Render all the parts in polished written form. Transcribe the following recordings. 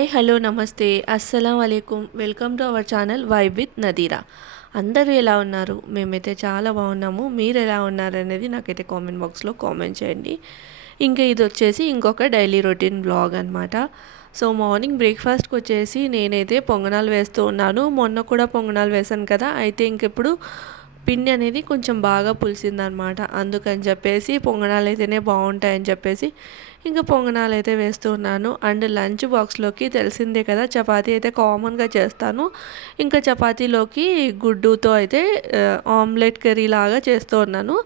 Hi hello నమస్తే అస్సలం వాలేకుమ్ welcome to our channel vibe with Nadeera. అందరూ ఎలా ఉన్నారు? మేమైతే చాలా బాగున్నాము. మీరు ఎలా ఉన్నారు అనేది నాకైతే కామెంట్ బాక్స్లో కామెంట్ చేయండి. ఇంకా ఇది వచ్చేసి ఇంకొక డైలీ రొటీన్ బ్లాగ్ అనమాట. సో మార్నింగ్ బ్రేక్ఫాస్ట్కి వచ్చేసి నేనైతే పొంగనాలు వేస్తూ ఉన్నాను. మొన్న కూడా పొంగనాలు వేసాను కదా, అయితే ఇంకెప్పుడు పిండి అనేది కొంచెం బాగా పులిసిందనమాట. అందుకని చెప్పేసి పొంగనాలు అయితేనే బాగుంటాయని చెప్పేసి ఇంకా పొంగనాలు అయితే వేస్తున్నాను. అండ్ లంచ్ బాక్స్లోకి తెలిసిందే కదా, చపాతీ అయితే కామన్గా చేస్తాను. ఇంకా చపాతీలోకి గుడ్డుతో అయితే ఆమ్లెట్ కర్రీ లాగా చేస్తూ ఉన్నాను.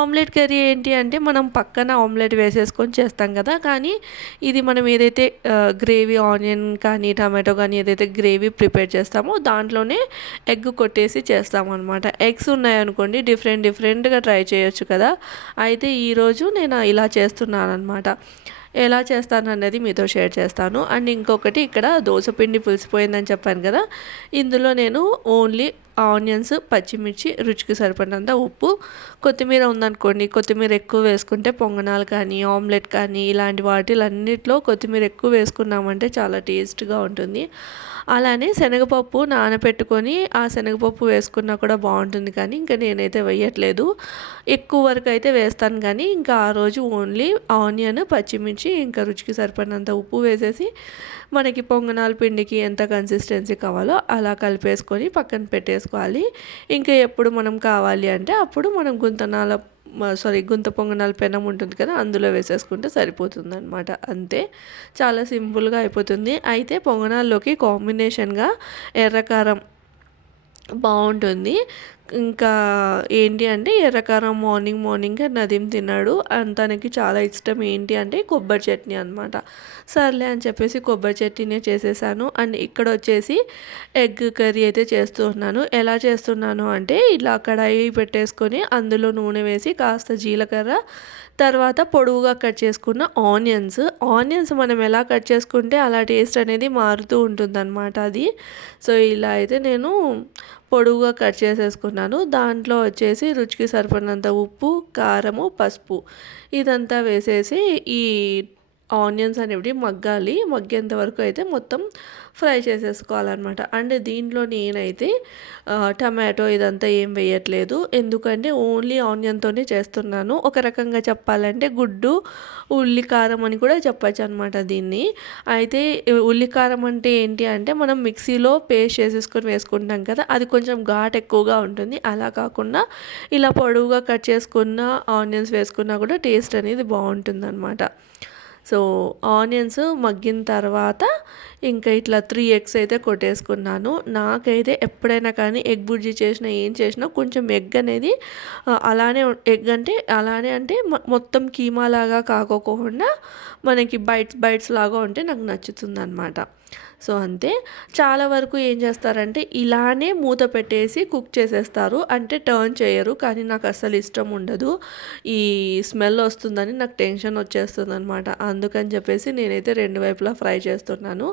ఆమ్లెట్ కర్రీ ఏంటి అంటే మనం పక్కన ఆమ్లెట్ వేసేసుకొని చేస్తాం కదా, కానీ ఇది మనం ఏదైతే గ్రేవీ ఆనియన్ కానీ టమాటో కానీ ఏదైతే గ్రేవీ ప్రిపేర్ చేస్తామో దాంట్లోనే ఎగ్ కొట్టేసి చేస్తాము అనమాట. ఎగ్స్ ఉన్నాయనుకోండి డిఫరెంట్గా ట్రై చేయొచ్చు కదా. అయితే ఈరోజు నేను ఇలా చేస్తున్నాను అనమాట. ఎలా చేస్తాను అనేది మీతో షేర్ చేస్తాను. అండ్ ఇంకొకటి, ఇక్కడ దోసపిండి పులిసిపోయిందని చెప్పాను కదా, ఇందులో నేను ఓన్లీ ఆనియన్స్, పచ్చిమిర్చి, రుచికి సరిపడినంత ఉప్పు, కొత్తిమీర ఉందనుకోండి, కొత్తిమీర ఎక్కువ వేసుకుంటే పొంగనాలు కానీ ఆమ్లెట్ కానీ ఇలాంటి వాటిలన్నిటిలో కొత్తిమీర ఎక్కువ వేసుకున్నామంటే చాలా టేస్ట్గా ఉంటుంది. అలానే శనగపప్పు నానబెట్టుకొని ఆ శనగపప్పు వేసుకున్నా కూడా బాగుంటుంది, కానీ ఇంకా నేనైతే వేయట్లేదు. ఎక్కువ వరకు అయితే వేస్తాను, కానీ ఇంకా ఆ రోజు ఓన్లీ ఆనియన్, పచ్చిమిర్చి, ఇంకా రుచికి సరిపడినంత ఉప్పు వేసేసి మనకి పొంగనాల పిండికి ఎంత కన్సిస్టెన్సీ కావాలో అలా కలిపేసుకొని పక్కన పెట్టేసుకోవాలి. ఇంకా ఎప్పుడు మనం కావాలి అంటే అప్పుడు మనం గుంత పొంగనాల పెనం ఉంటుంది కదా, అందులో వేసేసుకుంటే సరిపోతుంది అనమాట. అంతే, చాలా సింపుల్గా అయిపోతుంది. అయితే పొంగనాల్లోకి కాంబినేషన్గా ఎర్రకారం బాగుంటుంది. ఇంకా ఏంటి అంటే ఎర్రకారం మార్నింగ్ నదీం తిన్నాడు అండ్ తనకి చాలా ఇష్టం. ఏంటి అంటే కొబ్బరి చట్నీ అనమాట. సర్లే అని చెప్పేసి కొబ్బరి చట్నీనే చేసేసాను. అండ్ ఇక్కడ వచ్చేసి ఎగ్ కర్రీ అయితే చేస్తూ ఉన్నాను. ఎలా చేస్తున్నాను అంటే ఇలా కడాయి పెట్టేసుకొని అందులో నూనె వేసి కాస్త జీలకర్ర, తర్వాత పొడవుగా కట్ చేసుకున్న ఆనియన్స్ మనం ఎలా కట్ చేసుకుంటే అలా టేస్ట్ అనేది మారుతూ ఉంటుందన్నమాట అది. సో ఇలా అయితే నేను పొడవుగా కట్ చేసేసుకున్నాను. దాంట్లో వచ్చేసి రుచికి సరిపడినంత ఉప్పు, కారము, పసుపు ఇదంతా వేసేసి ఈ ఆనియన్స్ అనేవి మగ్గేంత వరకు అయితే మొత్తం ఫ్రై చేసేసుకోవాలన్నమాట. అండ్ దీంట్లో నేనైతే టమాటో ఇదంతా ఏం వేయట్లేదు, ఎందుకంటే ఓన్లీ ఆనియన్తోనే చేస్తున్నాను. ఒక రకంగా చెప్పాలంటే గుడ్డు ఉల్లి కారం అని కూడా చెప్పచ్చు అనమాట దీన్ని. అయితే ఉల్లి కారం అంటే ఏంటి అంటే మనం మిక్సీలో పేస్ట్ చేసేసుకొని వేసుకుంటాం కదా, అది కొంచెం ఘాట్ ఎక్కువగా ఉంటుంది. అలా కాకుండా ఇలా పొడవుగా కట్ చేసుకున్న ఆనియన్స్ వేసుకున్నా కూడా టేస్ట్ అనేది బాగుంటుంది అనమాట. సో ఆనియన్స్ మగ్గిన తర్వాత ఇంకా ఇట్లా 3 ఎగ్స్ అయితే కొట్టేసుకున్నాను. నాకైతే ఎప్పుడైనా కానీ ఎగ్ బుర్జీ చేసినా ఏం చేసినా కొంచెం ఎగ్ అనేది అలానే అంటే మొత్తం కీమా లాగా కాకోకుండా మనకి బైట్స్ లాగా ఉంటే నాకు నచ్చుతుంది అనమాట. సో అంతే. చాలా వరకు ఏం చేస్తారంటే ఇలానే మూత పెట్టేసి కుక్ చేసేస్తారు, అంటే టర్న్ చేయరు. కానీ నాకు అస్సలు ఇష్టం ఉండదు, ఈ స్మెల్ వస్తుందని నాకు టెన్షన్ వచ్చేస్తుంది అనమాట. అందుకని చెప్పేసి నేనైతే 2 వైపులా ఫ్రై చేస్తున్నాను.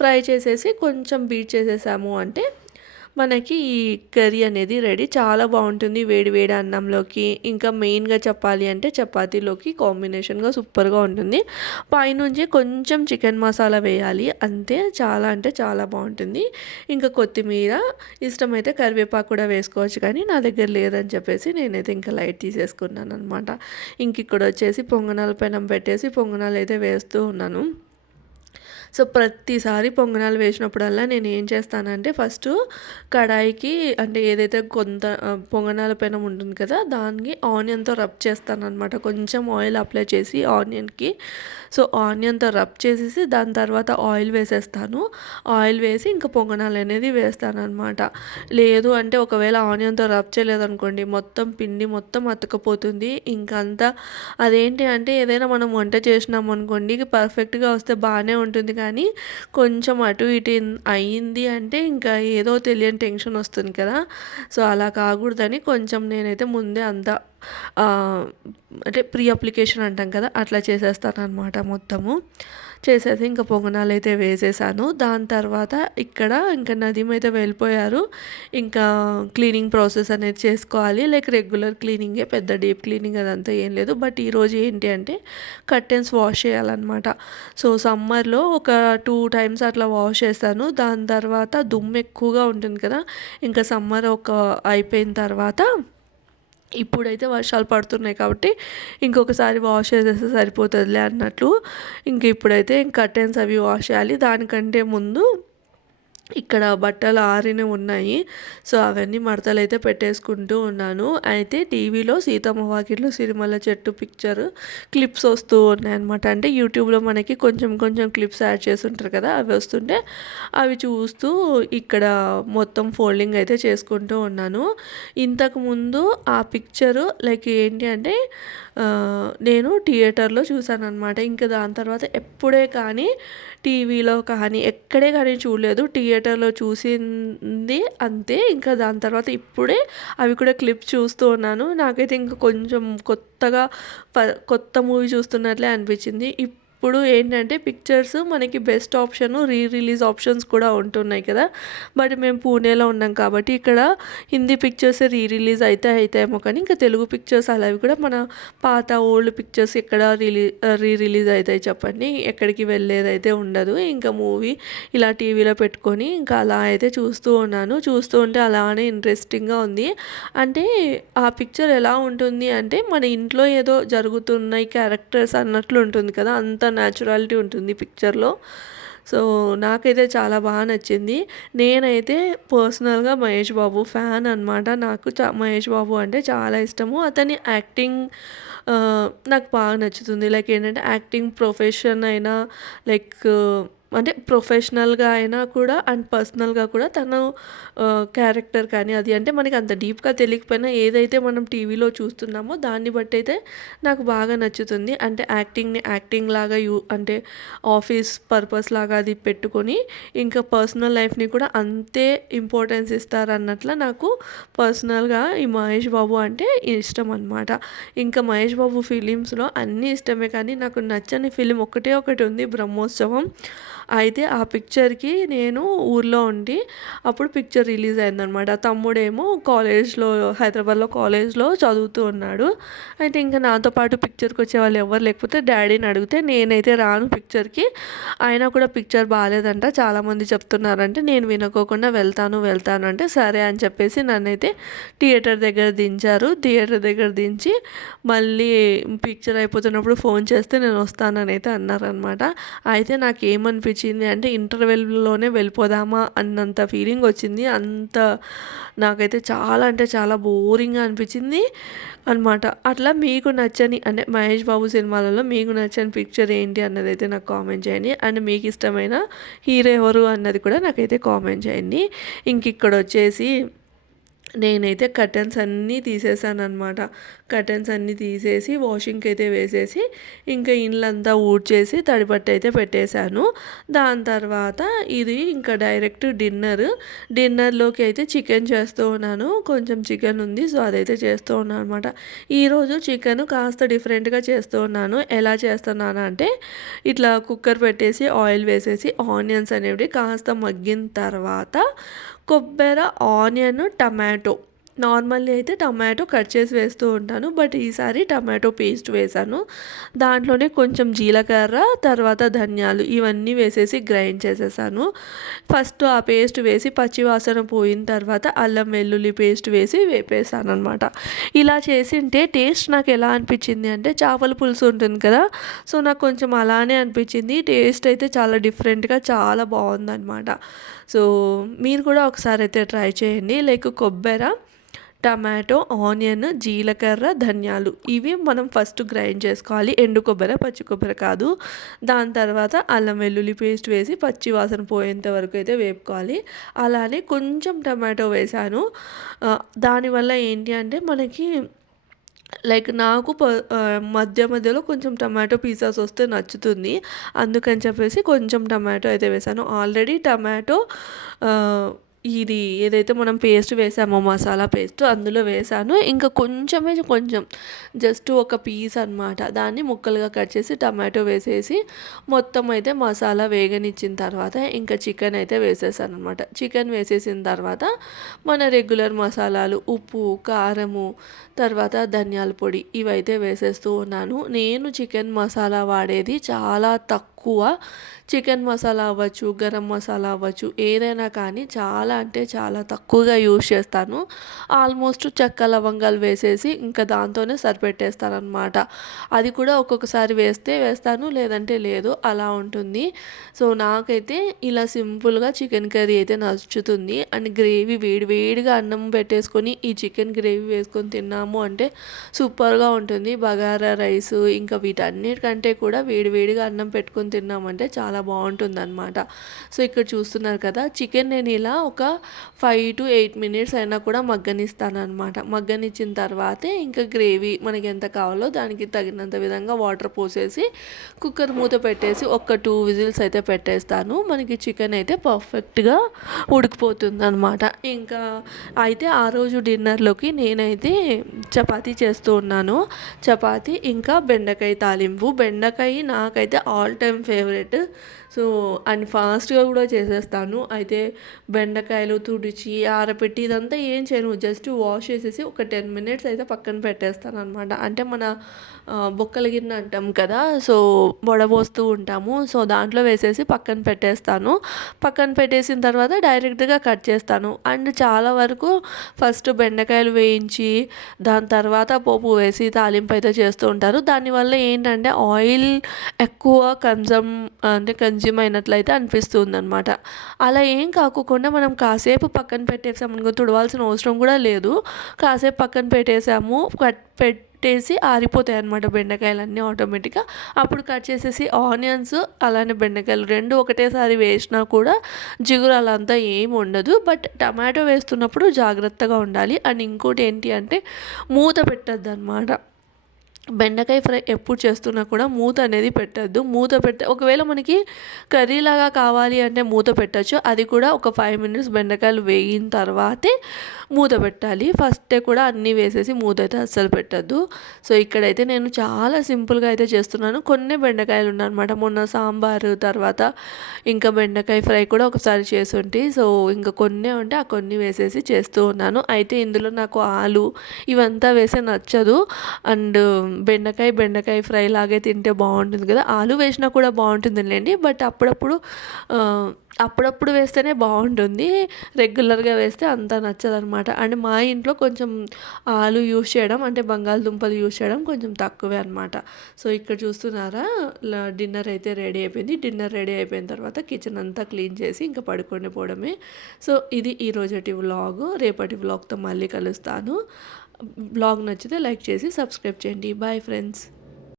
ఫ్రై చేసేసి కొంచెం బీట్ చేసేసాము అంటే మనకి ఈ కర్రీ అనేది రెడీ. చాలా బాగుంటుంది వేడి వేడి అన్నంలోకి, ఇంకా మెయిన్గా చెప్పాలి అంటే చపాతీలోకి కాంబినేషన్గా సూపర్గా ఉంటుంది. పైనుంచి కొంచెం చికెన్ మసాలా వేయాలి, అంతే. చాలా అంటే చాలా బాగుంటుంది. ఇంకా కొత్తిమీర, ఇష్టమైతే కరివేపాకు కూడా వేసుకోవచ్చు, కానీ నా దగ్గర లేదని చెప్పేసి నేనైతే ఇంకా లైట్ తీసేసుకున్నాను అనమాట. ఇంక ఇక్కడ వచ్చేసి పొంగనాల పెనం పెట్టేసి పొంగనాలు అయితే వేస్తూ ఉన్నాను. సో ప్రతిసారి పొంగనాలు వేసినప్పుడల్లా నేను ఏం చేస్తానంటే ఫస్ట్ కడాయికి, అంటే ఏదైతే పొంగనాల పెనం ఉంటుంది కదా దానికి ఆనియన్తో రబ్ చేస్తాను అనమాట. కొంచెం ఆయిల్ అప్లై చేసి ఆనియన్కి, సో ఆనియన్తో రబ్ చేసేసి దాని తర్వాత ఆయిల్ వేసేస్తాను. ఆయిల్ వేసి ఇంకా పొంగనాలు అనేది వేస్తాను అనమాట. లేదు అంటే ఒకవేళ ఆనియన్తో రబ్ చేయలేదనుకోండి మొత్తం పిండి మొత్తం అతుకపోతుంది. ఇంకంతా అదేంటి అంటే ఏదైనా మనం వంట చేసినాం అనుకోండి పర్ఫెక్ట్గా వస్తే బాగానే ఉంటుంది, కానీ కొంచెం అటు ఇటు అయ్యింది అంటే ఇంకా ఏదో తెలియని టెన్షన్ వస్తుంది కదా. సో అలా కాకూడదని కొంచెం నేనైతే ముందే అంతా అంటే ప్రీ అప్లికేషన్ అంటాం కదా, అట్లా చేసేస్తాను అనమాట. మొత్తము చేసేసి ఇంకా పొంగనాలు అయితే వేసేసాను. దాని తర్వాత ఇక్కడ ఇంకా నదీం అయితే వెళ్ళిపోయారు. ఇంకా క్లీనింగ్ ప్రాసెస్ అనేది చేసుకోవాలి, లైక్ రెగ్యులర్ క్లీనింగే, పెద్ద డీప్ క్లీనింగ్ అదంతా ఏం లేదు. బట్ ఈరోజు ఏంటి అంటే కర్టెన్స్ వాష్ చేయాలన్నమాట. సో సమ్మర్లో ఒక ఒక 2 టైమ్స్ అట్లా వాష్ చేశాను. దాని తర్వాత దుమ్ము ఎక్కువగా ఉంటుంది కదా, ఇంకా సమ్మర్ అయిపోయిన తర్వాత ఇప్పుడైతే వర్షాలు పడుతున్నాయి కాబట్టి ఇంకొకసారి వాష్ చేసేస్తే సరిపోతుందిలే అన్నట్లు. ఇప్పుడైతే కర్టెన్స్ అవి వాష్ చేయాలి. దానికంటే ముందు ఇక్కడ బట్టలు ఆరినవి ఉన్నాయి. సో అవన్నీ మడతలైతే పెట్టేసుకుంటూ ఉన్నాను. అయితే టీవీలో సీతమ్మ వాకిట్లో సిరిమల్ల చెట్టు పిక్చర్ క్లిప్స్ వస్తూ ఉన్నాయన్నమాట. అంటే యూట్యూబ్లో మనకి కొంచెం కొంచెం క్లిప్స్ యాడ్ చేసి ఉంటారు కదా, అవి వస్తుంటే అవి చూస్తూ ఇక్కడ మొత్తం ఫోల్డింగ్ అయితే చేసుకుంటూ ఉన్నాను. ఇంతకుముందు ఆ పిక్చరు లైక్ ఏంటి అంటే నేను థియేటర్లో చూసానన్నమాట. ఇంకా దాని తర్వాత ఎప్పుడే కానీ టీవీలో కానీ ఎక్కడే కానీ చూడలేదు. థియేటర్లో చూసింది అంతే. ఇంకా దాని తర్వాత ఇప్పుడే అవి కూడా క్లిప్స్ చూస్తూ ఉన్నాను. నాకైతే ఇంకా కొంచెం కొత్త మూవీ చూస్తున్నట్లే అనిపించింది. ఇప్పుడు ఏంటంటే పిక్చర్స్ మనకి బెస్ట్ ఆప్షన్, రిలీజ్ ఆప్షన్స్ కూడా ఉంటున్నాయి కదా. బట్ మేము పూణేలో ఉన్నాం కాబట్టి ఇక్కడ హిందీ పిక్చర్స్ రిలీజ్ అవుతాయేమో, కానీ ఇంకా తెలుగు పిక్చర్స్ అలావి కూడా మన పాత ఓల్డ్ పిక్చర్స్ ఎక్కడ రిలీజ్ అవుతాయి చెప్పండి. ఎక్కడికి వెళ్ళేది అయితే ఉండదు. ఇంకా మూవీ ఇలా టీవీలో పెట్టుకొని ఇంకా అలా అయితే చూస్తూ ఉన్నాను. చూస్తూ ఉంటే అలానే ఇంట్రెస్టింగ్గా ఉంది. అంటే ఆ పిక్చర్ ఎలా ఉంటుంది అంటే మన ఇంట్లో ఏదో జరుగుతున్నాయి క్యారెక్టర్స్ అన్నట్లు ఉంటుంది కదా, అంత న్యాచురాలిటీ ఉంటుంది పిక్చర్లో. సో నాకైతే చాలా బాగా నచ్చింది. నేనైతే పర్సనల్గా మహేష్ బాబు ఫ్యాన్ అనమాట. నాకు మహేష్ బాబు అంటే చాలా ఇష్టము. అతని యాక్టింగ్ నాకు బాగా నచ్చుతుంది. లైక్ ఏంటంటే యాక్టింగ్ ప్రొఫెషన్ అయినా, లైక్ అంటే ప్రొఫెషనల్గా అయినా కూడా అండ్ పర్సనల్గా కూడా తను క్యారెక్టర్ కానీ అది అంటే మనకి అంత డీప్గా తెలియకపోయినా ఏదైతే మనం టీవీలో చూస్తున్నామో దాన్ని బట్టి అయితే నాకు బాగా నచ్చుతుంది. అంటే యాక్టింగ్ని యాక్టింగ్ లాగా అంటే ఆఫీస్ పర్పస్ లాగా అది పెట్టుకొని ఇంకా పర్సనల్ లైఫ్ని కూడా అంతే ఇంపార్టెన్స్ ఇస్తారన్నట్ల నాకు పర్సనల్గా ఈ మహేష్ బాబు అంటే ఇష్టం అనమాట. ఇంకా మహేష్ బాబు ఫిలిమ్స్లో అన్నీ ఇష్టమే, కానీ నాకు నచ్చని ఫిలిం ఒకటి ఉంది, బ్రహ్మోత్సవం. అయితే ఆ పిక్చర్కి నేను ఊర్లో ఉండి అప్పుడు పిక్చర్ రిలీజ్ అయిందనమాట. తమ్ముడేమో కాలేజ్లో, హైదరాబాద్లో కాలేజ్లో చదువుతూ ఉన్నాడు. అయితే ఇంకా నాతో పాటు పిక్చర్కి వచ్చే వాళ్ళు ఎవరు లేకపోతే డాడీని అడిగితే నేనైతే రాను పిక్చర్కి, అయినా కూడా పిక్చర్ బాగాలేదంట చాలామంది చెప్తున్నారంటే నేను వినుకోకుండా వెళ్తాను అంటే సరే అని చెప్పేసి నన్నైతే థియేటర్ దగ్గర దించారు. థియేటర్ దగ్గర దించి మళ్ళీ పిక్చర్ అయిపోతున్నప్పుడు ఫోన్ చేస్తే నేను వస్తానని అయితే అన్నారనమాట. అయితే నాకు ఏమనిపించింది అంటే ఇంటర్వెల్లోనే వెళ్ళిపోదామా అన్నంత ఫీలింగ్ వచ్చింది. నాకైతే చాలా అంటే చాలా బోరింగ్గా అనిపించింది అనమాట. అట్లా మీకు నచ్చని అంటే మహేష్ బాబు సినిమాలలో మీకు నచ్చని పిక్చర్ ఏంటి అన్నది అయితే నాకు కామెంట్ చేయండి. అండ్ మీకు ఇష్టమైన హీరో ఎవరు అన్నది కూడా నాకైతే కామెంట్ చేయండి. ఇక్కడ వచ్చేసి నేనైతే కర్టెన్స్ అన్నీ తీసేసాను అనమాట. కర్టెన్స్ అన్నీ తీసేసి వాషింగ్కి అయితే వేసేసి ఇంకా ఇళ్ళంతా ఊడ్చేసి తడిబట్ట అయితే పెట్టేశాను. దాని తర్వాత ఇది ఇంకా డైరెక్ట్ డిన్నర్లోకి అయితే చికెన్ చేస్తూ ఉన్నాను. కొంచెం చికెన్ ఉంది, సో అదైతే చేస్తూ ఉన్నాను అనమాట. ఈరోజు చికెన్ కాస్త డిఫరెంట్గా చేస్తూ ఉన్నాను. ఎలా చేస్తున్నాను అంటే ఇట్లా కుక్కర్ పెట్టేసి ఆయిల్ వేసేసి ఆనియన్స్ అనేవి కాస్త మగ్గిన తర్వాత కొబ్బరి, ఆనియన్, టమాటో, నార్మల్లీ అయితే టమాటో కట్ చేసి వేస్తూ ఉంటాను, బట్ ఈసారి టమాటో పేస్ట్ వేసాను. దాంట్లోనే కొంచెం జీలకర్ర, తర్వాత ధనియాలు ఇవన్నీ వేసేసి గ్రైండ్ చేసేసాను. ఫస్ట్ ఆ పేస్ట్ వేసి పచ్చివాసన పోయిన తర్వాత అల్లం వెల్లుల్లి పేస్ట్ వేసి వేపేసాను అనమాట. ఇలా చేసింటే టేస్ట్ నాకు ఎలా అనిపించింది అంటే చేపల పులుసు ఉంటుంది కదా, సో నాకు కొంచెం అలానే అనిపించింది. టేస్ట్ అయితే చాలా డిఫరెంట్గా చాలా బాగుందన్నమాట. సో మీరు కూడా ఒకసారి అయితే ట్రై చేయండి. లైక్ కొబ్బరి, టమాటో, ఆనియన్, జీలకర్ర, ధనియాలు ఇవి మనం ఫస్ట్ గ్రైండ్ చేసుకోవాలి. ఎండు కొబ్బరి, పచ్చి కొబ్బరి కాదు. దాని తర్వాత అల్లం వెల్లుల్లి పేస్ట్ వేసి పచ్చి వాసన పోయేంత వరకు అయితే వేపుకోవాలి. అలానే కొంచెం టమాటో వేసాను. దానివల్ల ఏంటి అంటే మనకి లైక్ నాకు మధ్యలో కొంచెం టమాటో పీసెస్ వస్తే నచ్చుతుంది. అందుకని చెప్పేసి కొంచెం టమాటో అయితే వేసాను. ఆల్రెడీ టమాటో ఇది ఏదైతే మనం పేస్ట్ వేసామో మసాలా పేస్ట్ అందులో వేసాను. ఇంకా కొంచెం జస్ట్ ఒక పీస్ అనమాట, దాన్ని ముక్కలుగా కట్ చేసి టమాటో వేసేసి మొత్తం అయితే మసాలా వేగనిచ్చిన తర్వాత ఇంకా చికెన్ అయితే వేసేసాను అనమాట. చికెన్ వేసేసిన తర్వాత మన రెగ్యులర్ మసాలాలు ఉప్పు, కారము, తర్వాత ధనియాల పొడి ఇవైతే వేసేస్తూ ఉన్నాను. నేను చికెన్ మసాలా వాడేది చాలా తక్కువ ఎక్కువ చికెన్ మసాలా అవ్వచ్చు, గరం మసాలా అవ్వచ్చు, ఏదైనా కానీ చాలా అంటే చాలా తక్కువగా యూజ్ చేస్తాను. ఆల్మోస్ట్ చెక్క లవంగాలు వేసేసి ఇంకా దాంతోనే సరిపెట్టేస్తానన్నమాట. అది కూడా ఒక్కొక్కసారి వేస్తే వేస్తాను, లేదంటే లేదు, అలా ఉంటుంది. సో నాకైతే ఇలా సింపుల్గా చికెన్ కర్రీ అయితే నచ్చుతుంది. అండ్ గ్రేవీ వేడి వేడిగా అన్నం పెట్టేసుకొని ఈ చికెన్ గ్రేవీ వేసుకొని తిన్నాము అంటే సూపర్గా ఉంటుంది. బగారా రైస్ ఇంకా వీటన్నిటికంటే కూడా వేడి వేడిగా అన్నం పెట్టుకొని తిన్నామంటే చాలా బాగుంటుందన్నమాట. సో ఇక్కడ చూస్తున్నారు కదా, చికెన్ నేను ఇలా ఒక 5 to 8 minutes అయినా కూడా మగ్గనిస్తాను అనమాట. మగ్గనిచ్చిన తర్వాతే ఇంకా గ్రేవీ మనకి ఎంత కావాలో దానికి తగినంత విధంగా వాటర్ పోసేసి కుక్కర్ మూత పెట్టేసి ఒక 2 విజిల్స్ అయితే పెట్టేస్తాను. మనకి చికెన్ అయితే పర్ఫెక్ట్గా ఉడికిపోతుంది అనమాట. ఇంకా అయితే ఆ రోజు డిన్నర్లోకి నేనైతే చపాతీ చేస్తూ ఉన్నాను. చపాతీ ఇంకా బెండకాయ తాలింపు. బెండకాయ నాకైతే all time favourite. So and ఫాస్ట్గా కూడా చేసేస్తాను. అయితే బెండకాయలు తుడిచి ఆరబెట్టి ఇదంతా ఏం చేయను, జస్ట్ వాష్ చేసేసి ఒక 10 minutes అయితే పక్కన పెట్టేస్తాను అనమాట. అంటే మన బొక్కల గిన్నె అంటాం కదా, సో వడబోస్తూ ఉంటాము, సో దాంట్లో వేసేసి పక్కన పెట్టేస్తాను. పక్కన పెట్టేసిన తర్వాత డైరెక్ట్గా కట్ చేస్తాను. అండ్ చాలా వరకు ఫస్ట్ బెండకాయలు వేయించి దాని తర్వాత పోపు వేసి తాలింపు అయితే చేస్తూ ఉంటారు. దానివల్ల ఏంటంటే ఆయిల్ ఎక్కువ కన్జ్యూమ్ అయినట్లయితే అనిపిస్తుంది అనమాట. అలా ఏం కాకుండా మనం కాసేపు పక్కన పెట్టేసాము అనుకో, తుడవాల్సిన అవసరం కూడా లేదు. కాసేపు పక్కన పెట్టేసాము, పెట్టేసి ఆరిపోతాయి అన్నమాట బెండకాయలన్నీ ఆటోమేటిక్గా. అప్పుడు కట్ చేసేసి ఆనియన్స్ అలానే బెండకాయలు రెండు ఒకటేసారి వేసినా కూడా జిగురు అలా అంతా ఏమి ఉండదు. బట్ టమాటో వేస్తున్నప్పుడు జాగ్రత్తగా ఉండాలి. అండ్ ఇంకోటి ఏంటి అంటే మూత పెట్టద్దు అనమాట. బెండకాయ ఫ్రై ఎప్పుడు చేస్తున్నా కూడా మూత అనేది పెట్టద్దు. ఒకవేళ మనకి కర్రీలాగా కావాలి అంటే మూత పెట్టచ్చు. అది కూడా ఒక 5 minutes బెండకాయలు వేగిన తర్వాతే మూత పెట్టాలి. ఫస్టే కూడా అన్నీ వేసేసి మూత అయితే అస్సలు పెట్టద్దు. సో ఇక్కడైతే నేను చాలా సింపుల్గా అయితే చేస్తున్నాను. కొన్ని బెండకాయలు ఉన్నాయన్నమాట. మొన్న సాంబారు తర్వాత ఇంకా బెండకాయ ఫ్రై కూడా ఒకసారి చేసుంటి. సో ఇంకా కొన్ని ఉంటే ఆ కొన్ని వేసేసి చేస్తూ ఉన్నాను. అయితే ఇందులో నాకు ఆలు ఇవంతా వేసే నచ్చదు. అండ్ బెండకాయ ఫ్రై లాగే తింటే బాగుంటుంది కదా, ఆలు వేసినా కూడా బాగుంటుందిలేండి. బట్ అప్పుడప్పుడు వేస్తేనే బాగుంటుంది, రెగ్యులర్గా వేస్తే అంత నచ్చదనమాట. అండ్ మా ఇంట్లో కొంచెం ఆలు యూస్ చేయడం అంటే బంగాళదుంపలు యూస్ చేయడం కొంచెం తక్కువే అనమాట. సో ఇక్కడ చూస్తున్నారా, డిన్నర్ అయితే రెడీ అయిపోయింది. డిన్నర్ రెడీ అయిపోయిన తర్వాత కిచెన్ అంతా క్లీన్ చేసి ఇంకా పడుకొని పోవడమే. సో ఇది ఈరోజటి వ్లాగ్. రేపటి వ్లాగ్తో మళ్ళీ కలుస్తాను. బ్లాగ్ నచ్చితే లైక్ చేసి సబ్స్క్రైబ్ చేయండి. Bye friends.